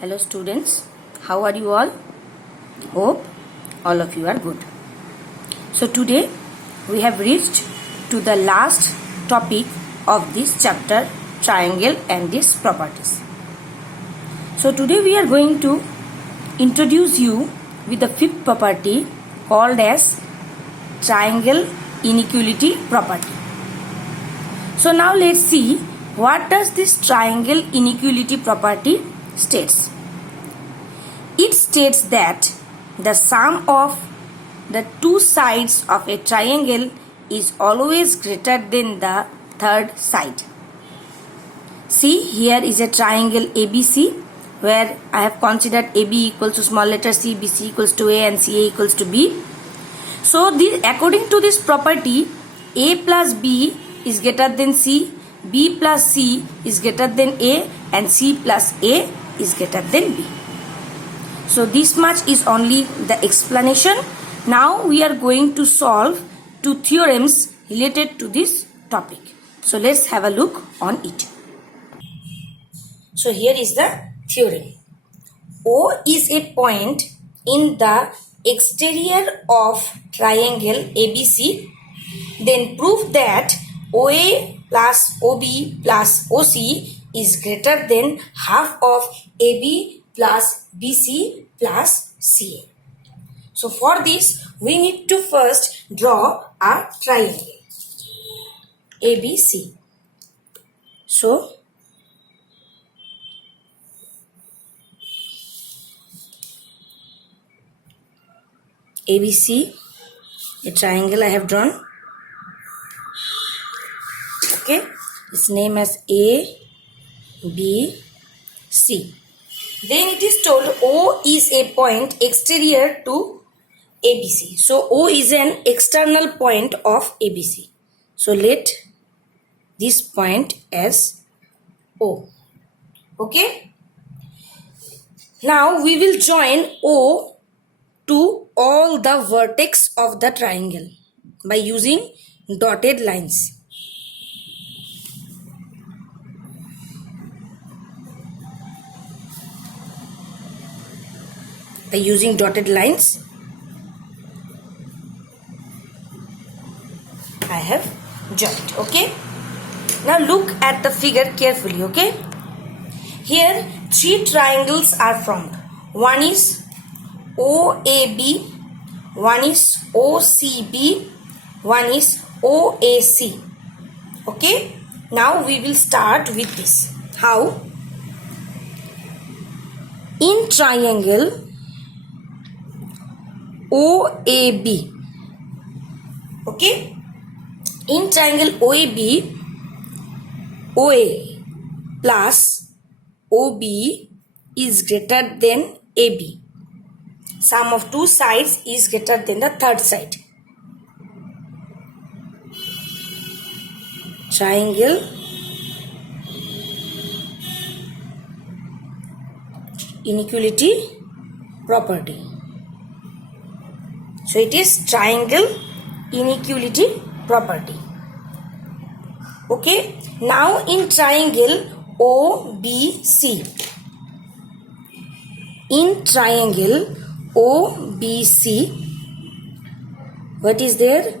Hello students, how are you all? Hope all of you are good. So today we have reached to the last topic of this chapter, triangle and its properties. So today we are going to introduce you with the fifth property called as triangle inequality property. So now let's see what does this triangle inequality property states. It states that the sum of the two sides of a triangle is always greater than the third side. See, here is a triangle ABC where I have considered AB equals to small letter c, BC equals to A and CA equals to B. So according to this property, A plus B is greater than C, B plus C is greater than A and C plus A is greater than B. So this much is only the explanation. Now we are going to solve two theorems related to this topic. So let's have a look on it. So here is the theorem. O is a point in the exterior of triangle ABC. Then prove that OA plus OB plus OC is greater than half of AB plus BC plus CA. So for this we need to first draw a triangle ABC. So ABC, a triangle I have drawn. Okay, its name as A, B, C. Then it is told O is a point exterior to ABC. So O is an external point of ABC. So let this point as O. Okay. Now we will join O to all the vertex of the triangle by using dotted lines. By using dotted lines, I have joined. Okay. Now look at the figure carefully. Okay. Here three triangles are formed. One is OAB, one is OCB, one is OAC. Okay. Now we will start with this. How? In triangle OAB, okay, in triangle OAB, OA plus OB is greater than AB. Sum of two sides is greater than the third side. Triangle inequality property. So it is triangle inequality property. Okay. Now in triangle OBC. In triangle OBC, what is there?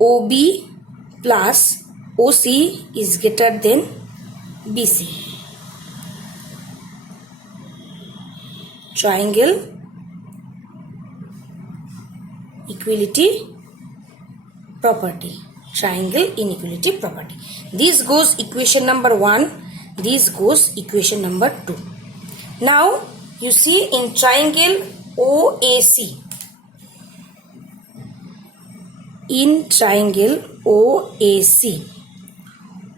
OB plus OC is greater than BC. Triangle equality property. Triangle inequality property. This goes equation number 1. This goes equation number 2. Now you see in triangle OAC. In triangle OAC,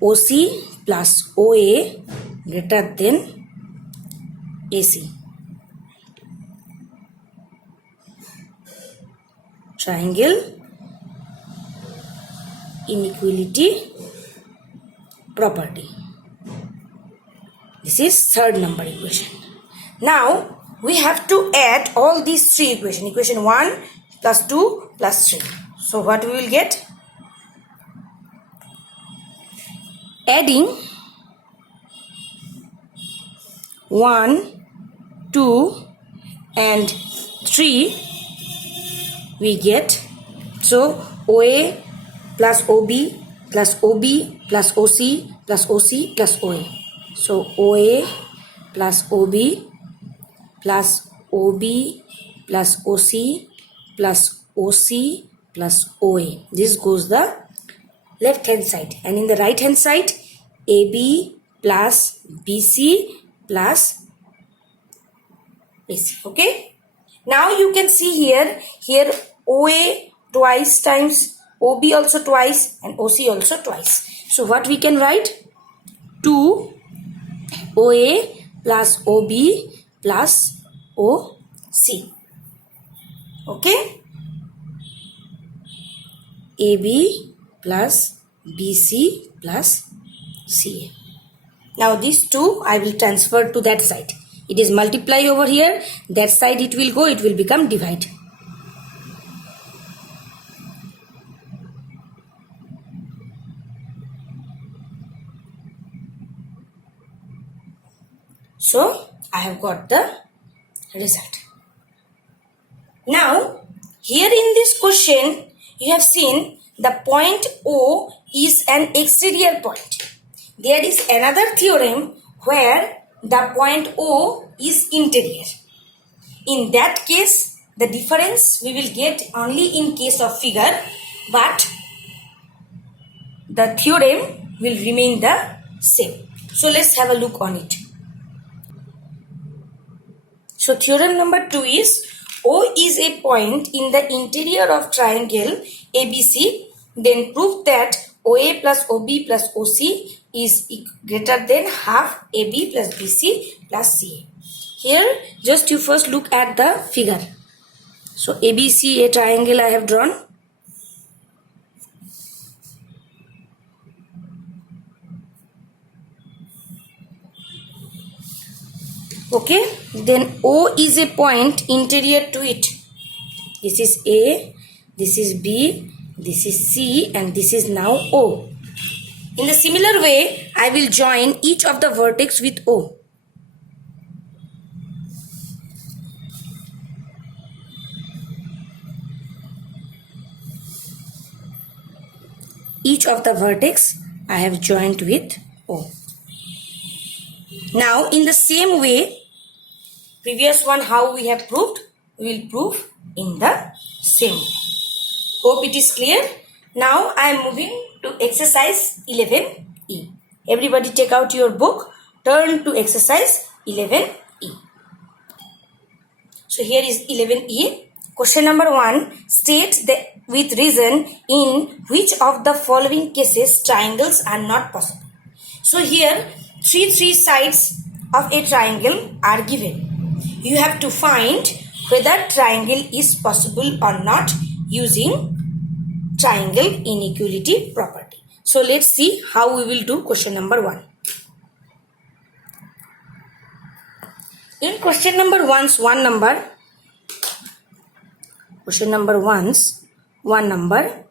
OC plus OA greater than AC. Triangle inequality property. This is third number equation. Now we have to add all these three equations. Equation 1 plus 2 plus 3. So what we will get? Adding 1 2 and 3 we get. So OA plus OB plus OB plus OC plus OC plus OA. So OA plus OB plus OB plus OC plus OC plus OA. This goes the left hand side, and in the right hand side AB plus BC plus BC. Okay. Now you can see here OA twice times OB also twice and OC also twice. So what we can write? 2 OA plus OB plus OC. Okay. AB plus BC plus CA. Now these two I will transfer to that side. It is multiply over here. That side it will go. It will become divide. So I have got the result. Now here in this question you have seen the point O is an exterior point. There is another theorem where the point O is interior. In that case, the difference we will get only in case of figure, but the theorem will remain the same. So let's have a look on it. So theorem number 2 is O is a point in the interior of triangle ABC. Then prove that OA plus OB plus OC is greater than half AB plus BC plus CA. Here just you first look at the figure. So ABC, a triangle I have drawn. Okay, then O is a point interior to it. This is A, this is B, this is C, and this is now O. In the similar way, I will join each of the vertex with O. Each of the vertex I have joined with O. Now in the same way, previous one how we have proved, we will prove in the same way. Hope it is clear. Now I am moving to exercise 11E. Everybody take out your book, turn to exercise 11E. So here is 11E. Question number 1. State with reason in which of the following cases triangles are not possible. So here three sides of a triangle are given. You have to find whether triangle is possible or not using triangle inequality property. So let's see how we will do question number 1. In question number 1's one number. Question number 1's one number.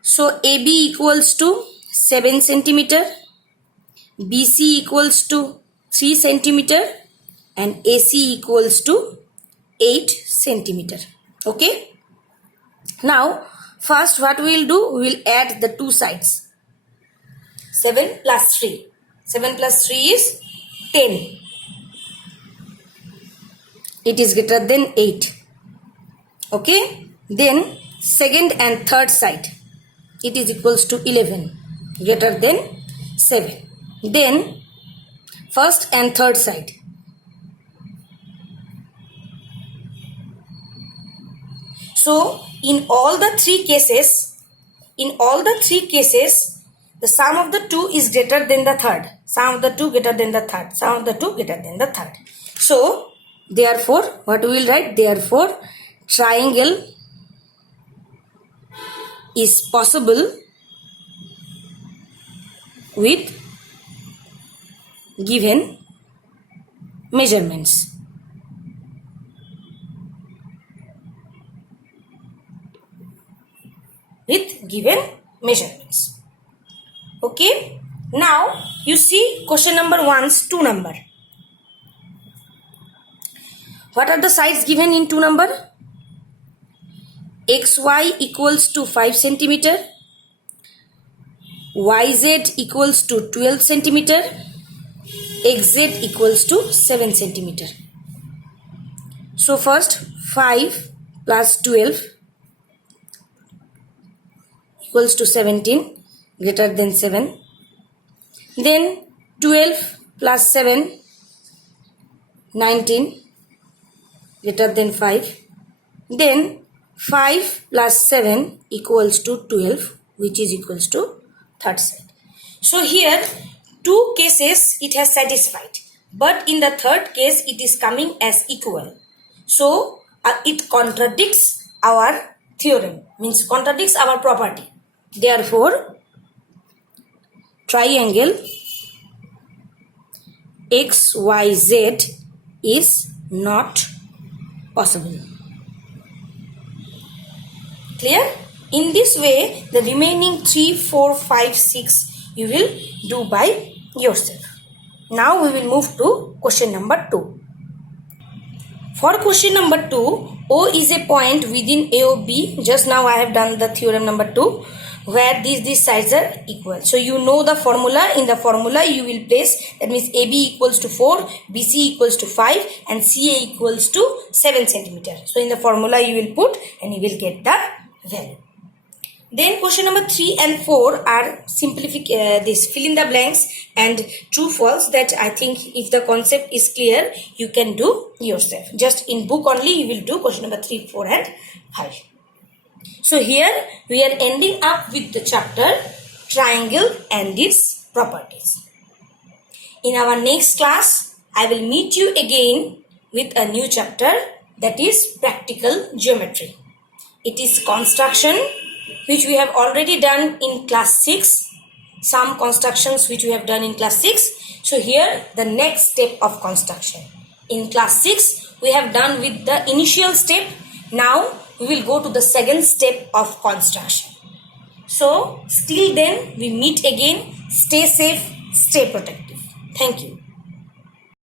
So AB equals to 7 centimeter. BC equals to 3 centimeter and AC equals to 8 centimeter. Okay. Now first what we will do, we will add the two sides. 7 plus 3. 7 plus 3 is 10. It is greater than 8. Okay. Then second and third side. It is equals to 11. Greater than 7. Then first and third side. So in all the three cases, the sum of the two is greater than the third. Sum of the two greater than the third. Sum of the two greater than the third. So therefore, what we will write? Therefore, triangle is possible with given measurements. With given measurements. Okay. Now you see question number 1's 2 number. What are the sides given in 2 number? XY equals to 5 centimeter, YZ equals to 12 centimeter, XZ equals to 7 centimeter. So first 5 plus 12 equals to 17, greater than 7. Then 12 plus 7, 19, greater than 5. Then 5 plus 7 equals to 12, which is equals to third side. So here 2 cases it has satisfied, but in the third case it is coming as equal. So it contradicts our theorem, means contradicts our property. Therefore, triangle XYZ is not possible. Clear? In this way, the remaining 3, 4, 5, 6 you will do by yourself. Now we will move to question number 2. For question number 2, O is a point within AOB. Just now I have done the theorem number 2, where these sides are equal. So you know the formula. In the formula you will place, that means AB equals to 4, BC equals to 5 and CA equals to 7 centimeter. So in the formula you will put and you will get the value. Then question number 3 and 4 are this fill in the blanks and true false, that I think if the concept is clear you can do yourself. Just in book only you will do question number 3, 4 and 5. So here we are ending up with the chapter triangle and its properties. In our next class I will meet you again with a new chapter, that is practical geometry. It is construction, which we have already done in class 6. Some constructions which we have done in class 6. So here the next step of construction. In class 6 we have done with the initial step. Now we will go to the second step of construction. So till then we meet again. Stay safe, stay protective. Thank you.